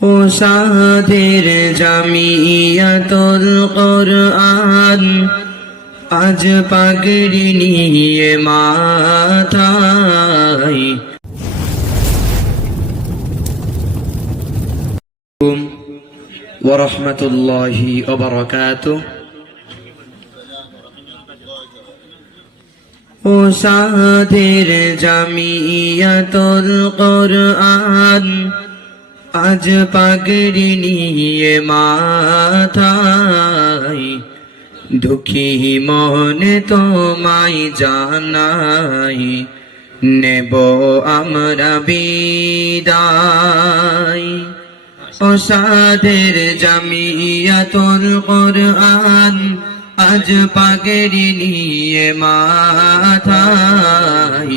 ও সাদের জামিয়াতুল কোরআন আজ পাগড়ি নিয়ে মাথায় ওয়া রাহমাতুল্লাহি ওয়া বারাকাতুহু। ও সাদের জামিয়াতুল কোরআন আজ পাগড়ি নিয়ে মাথায় দুঃখী মনে তোমায় জানাই নেব আমরা বিদায়। ও সাদের জামিয়াতুল কোরআন আজ পাগড়ি নিয়ে মাথায়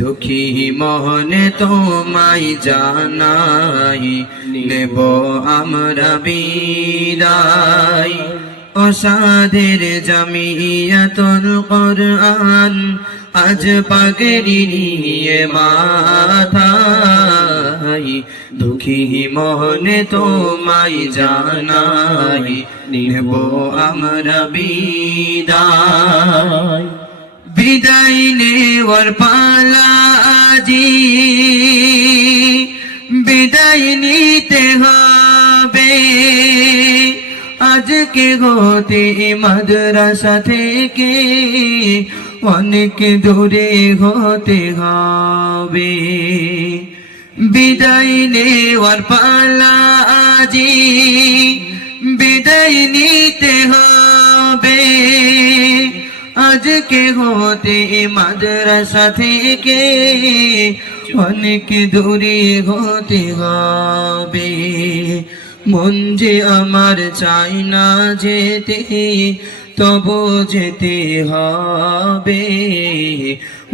দুঃখী মনে তোমায় জানাই নেব আমরা বিদায়। ও সাদের জামিয়াতুল কোরআন আজ পাগড়ি নিয়ে মাথায় দুঃখী মনে তোমায় জানাই নেব আমরা বিদায়। বিদায় নেওয়ার পালা আজি বিদায় নিতে হবে আজকে হতে মাদ্রাসা থেকে অনেক দূরে হতে হবে। বিদায় নেওয়ার পালা আজি বিদায় নিতে হবে আজকে হতে মাদ্রাসা থেকে অনেক দূরে হতে হবে। মন যে আমার চাই না যেতে তবু যেতে হবে।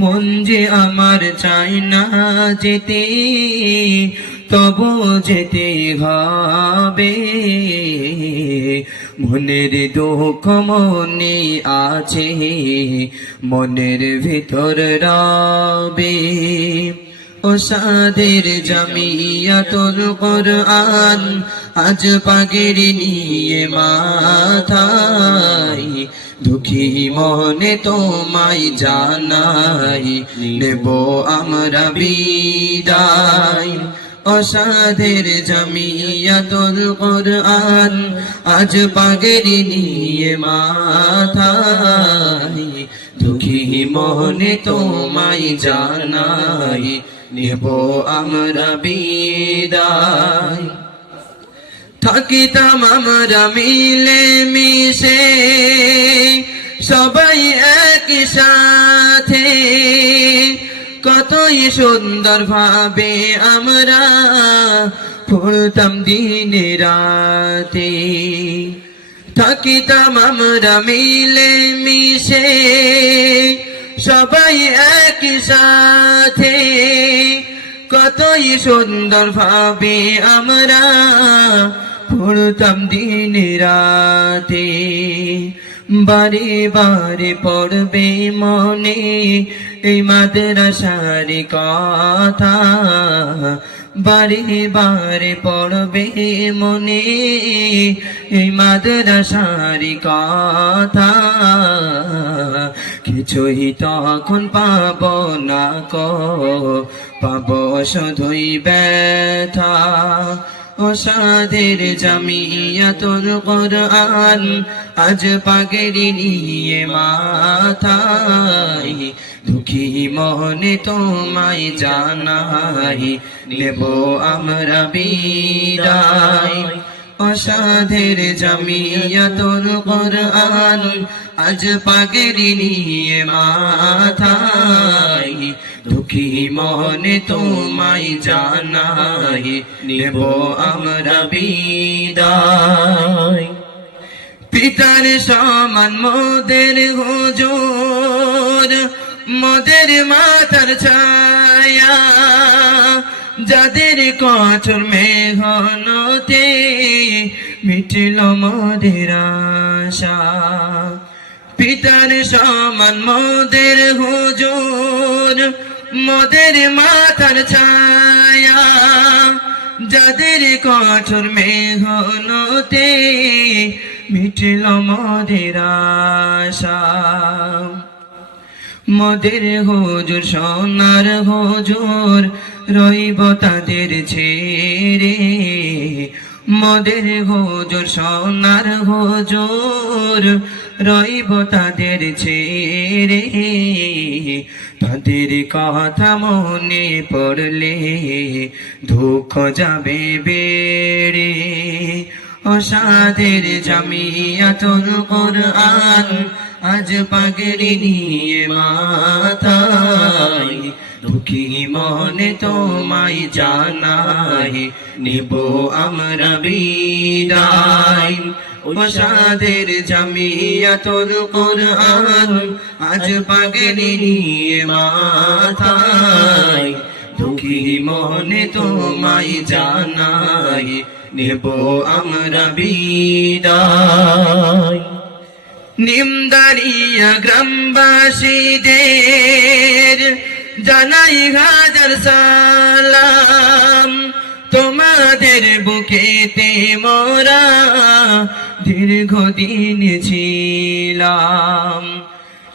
মন যে আমার চাই না যেতে তবু যেতে হবে। মনের দুঃখ মনে আছে মনের ভিতর রবে। ও সাদের জামিয়াতুল কোরআন আজ পাগড়ি নিয়ে মাথায় দুঃখী মনে তোমায় জানাই নেব আমরা বিদায়। ও সাদের জামিয়াতুল কোরআন আজ পাগড়ি নিয়ে মাথায় দুঃখী মনে তোমায় জানাই নেব আমরা বিদায়। থাকিতাম আমরা মিলে মিশে সবাই একই সাথে কতই সুন্দর ভাবে আমরা পড়তাম দিনে রাতে। থাকিতাম আমরা মিলে মিশে সবাই একই সাথে কতই সুন্দর ভাবে আমরা পড়তাম দিনে রাতে। বারে বারে পড়বে মনে এই মাদ্রাসার কথা বারে বারে পড়বে মনে এই মাদ্রাসার কথা কিছুই তখন পাব না পাব শুধুই ব্যথা। ও সাদের জামিয়াতুল কোরআন আজ পাগড়ি নিয়ে মাথায় দুঃখী মনে তোমায় জানাই নেব আমরা বিদায়। ও সাদের জামিয়াতুল কোরআন আজ পাগড়ি নিয়ে মাথায় দুঃখী মনে তোমায় জানাই নেব আমরা বিদায়। পিতার সমান মোদের হুজুর মোদের মাথার ছায়া যাদের কঠোর মেহনতে মিটল মোদের আশা। পিতার সমান মোদের হুজুর মোদের মাথার ছায়া যাদের কঠোর মেহনতে মিটল মোদের আশা। মোদের হুজুর সোনার হুজুর রইব তাদের ছেড়ে, মোদের হুজুর সোনার হুজুর রইব তাদের ছেড়ে। তাদের কথা মনে পড়লে দুঃখ যাবে বেড়ে। ওসাদের জামিয়াতুল কুরআন আজ পাগড়ি নিয়ে মাথায়, দুঃখী মনে তোমায় জানাই নিব আমরা বিদায়। ওসাদের জামিয়াতুল কুরআন আজ পাগড়ি নিয়ে মাথায়, দুঃখী মনে তোমায় জানাই নেব আমরা বিদায়। নিমদারিয়া গ্রামবাসীদের জানাই হাজার সালাম, তোমাদের বুকেতে মোরা দীর্ঘদিন ছিলাম।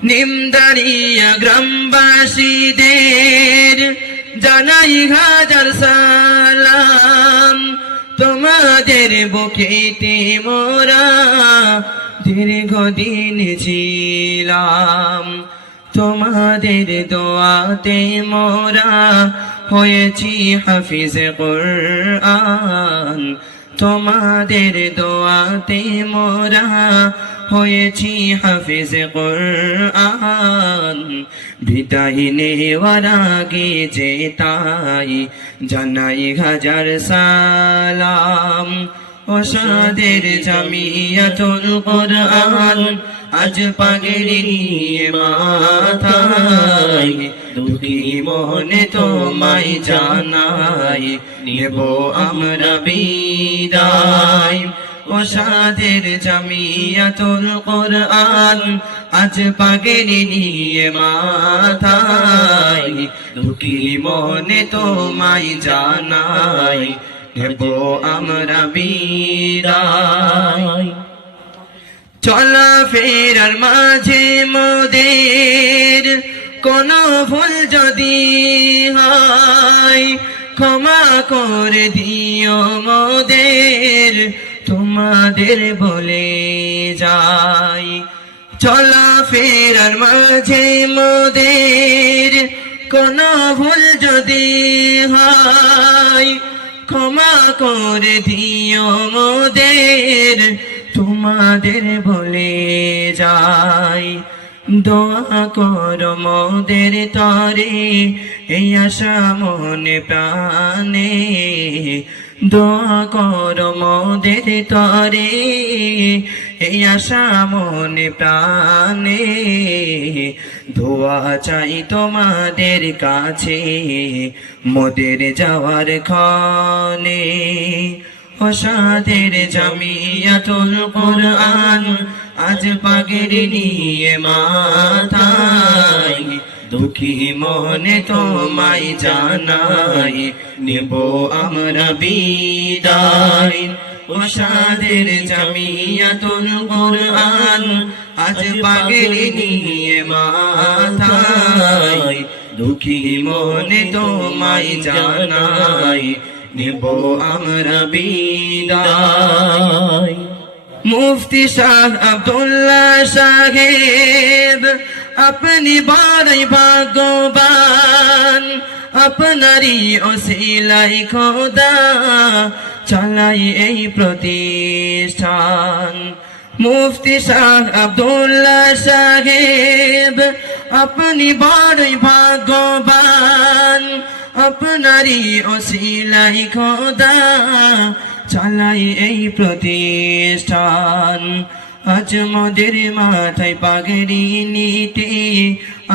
নিমদারিয়া গ্রামবাসীদের জানাই হাজার সালাম, তোমাদের বুকেতে মোরা দীর্ঘদিন ছিলাম। তোমাদের দোয়াতে মোরা হয়েছি হাফিজে কুরআন, তোমাদের দোয়াতে মোরা হয়েছি হাফিজে কুরআন। বিদায় নেওয়ার আগে যে তাই জানাই হাজার সালাম। ওসাদের জামিয়াতুল কুরআন আজ পাগড়ি নিয়ে মাথায়, দুঃখী মনে তোমায় জানাই নেব আমরা বিদায়। ওসাদের জামিয়াতুল কুরআন আজ পাগড়ি নিয়ে মাথায়, দুঃখী মনে তোমায় জানাই নেব আমরা বিদায়। চলা ফেরার মাঝে মোদের কোনো ভুল যদি হয়, ক্ষমা করে দিও মোদের তোমাদের বলে যাই। চলা ফেরার মাঝে মোদের কোনো ভুল যদি হয়, ক্ষমা করে দিও মোদের তোমাদের বলে যাই। দোয়া করো মোদের তরে এই আশা মনে প্রাণে, দোয়া করো মোদের তরে এই আশা মনে প্রাণে। দোয়া চাই তোমাদের কাছে মোদের যাওয়ার ক্ষণে। ওসাদের জামিয়াতুল কুরআন আজ পাগড়ি নিয়ে মাথায়, দুঃখী মনে তোমায় জানাই নেব আমরা বিদায়। ওসাদের জামিয়াতুল কুরআন আজ পাগড়ি নিয়ে মাথায়, দুঃখী মনে তোমায় জানাই নেব আমরা বিদায়। মুফতি শাহ আব্দুল্লাহ সাহেব আপনি বড়ই ভাগ্যবান, আপনারই ওসিলাই খোদা চালাই এই প্রতিষ্ঠান। মুফতি শাহ আব্দুল্লাহ সাহেব আপনি বড়ই ভাগ্যবান, আপনারই ওসিলাই খোদা চালাই এই প্রতিষ্ঠান। আজ মোদের মাথায় পাগড়ি নিতে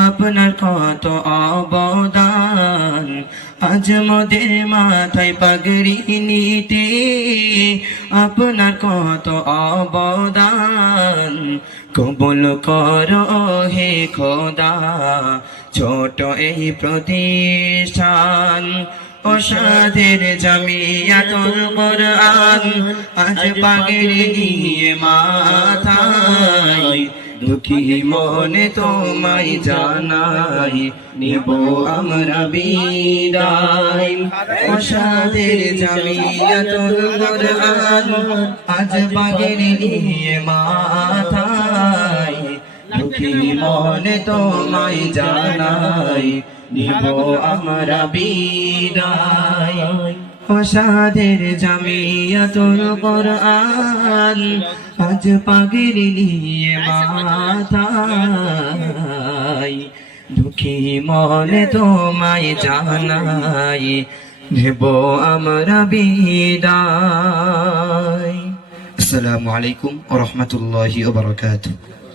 আপনার কত অবদান, আজ মোদের মাথায় পাগড়ি নিতে আপনার কত অবদান। কবুল করো হে খোদা ছোট এই প্রতিষ্ঠান। ওষাদের জামিয়াতুল কোরআন আজ পাগড়ি নিয়ে মাথায় দুঃখী মনে তোমায় জানাই নেব আমরা বিদায় ওষাদের জামিয়াতুল কোরআন আজ পাগড়ি নিয়ে মাথায় দুঃখী মনে তোমায় জানাই নিব আমরা বিদায় ওষাদের জামিয়াতুল কোরআন আজ পাগড়ি নিয়ে মাথায় দুঃখী মনে তোমায় জানাই নেব আমরা বিদায়। আসসালামু আলাইকুম ওয়া রাহমাতুল্লাহি ওয়া বারাকাতুহু।